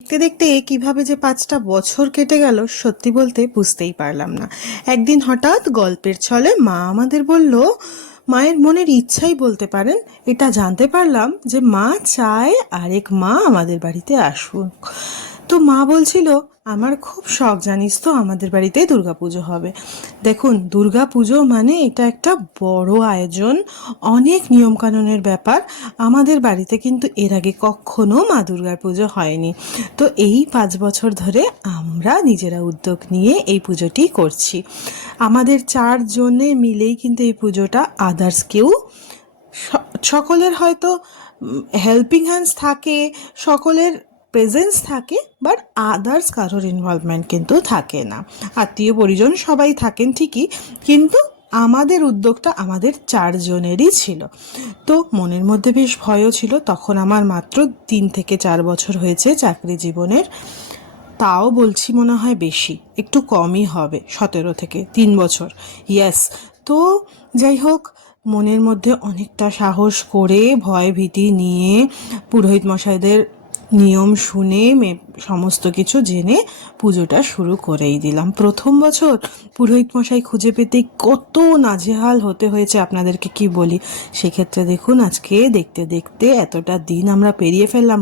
দেখতে দেখতে কিভাবে যে 5টা বছর কেটে গেল সত্যি বলতে বুঝতেই পারলাম না। একদিন হঠাৎ গল্পের ছলে মা আমাদের বলল, মায়ের মনের ইচ্ছাই বলতে পারেন। এটা জানতে পারলাম যে মা চায় আরেক মা আমাদের বাড়িতে আসুক। তো মা বলছিল, আমার খুব শখ জানিস তো আমাদের বাড়িতে দুর্গাপুজো হবে। দেখুন, দুর্গাপুজো মানে এটা একটা বড় আয়োজন, অনেক নিয়মকানুনের ব্যাপার। আমাদের বাড়িতে কিন্তু এর আগে কখনো মা দুর্গার পুজো হয়নি। তো এই 5 বছর ধরে আমরা নিজেরা উদ্যোগ নিয়ে এই পুজোটি করছি। আমাদের 4 জনে মিলেই কিন্তু এই পুজোটা, আদার্স কেউ সকলের হয়তো হেল্পিং হ্যান্ডস থাকে, সকলের প্রেজেন্স থাকে, বাট আদার্স কারোর ইনভলভমেন্ট কিন্তু থাকে না। আত্মীয় পরিজন সবাই থাকেন ঠিকই, কিন্তু আমাদের উদ্যোগটা আমাদের 4 জনেরই ছিল। তো মনের মধ্যে বেশ ভয়ও ছিল। তখন আমার মাত্র 3 থেকে 4 বছর হয়েছে চাকরি জীবনের। তাও বলছি মনে হয় বেশি, একটু কমই হবে, 17 থেকে 3 বছর। ইয়েস। তো যাই হোক, মনের মধ্যে অনেকটা সাহস করে, ভয় ভীতি নিয়ে, পুরোহিত মশাইদের নিয়ম শুনে সমস্ত কিছু জেনে পুজোটা শুরু করেই দিলাম। প্রথম বছর পুরোহিত মশাই খুঁজে পেতে কত নাজেহাল হতে হয়েছে আপনাদেরকে কি বলি। সেক্ষেত্রে দেখুন, আজকে দেখতে দেখতে এতটা দিন আমরা পেরিয়ে ফেললাম।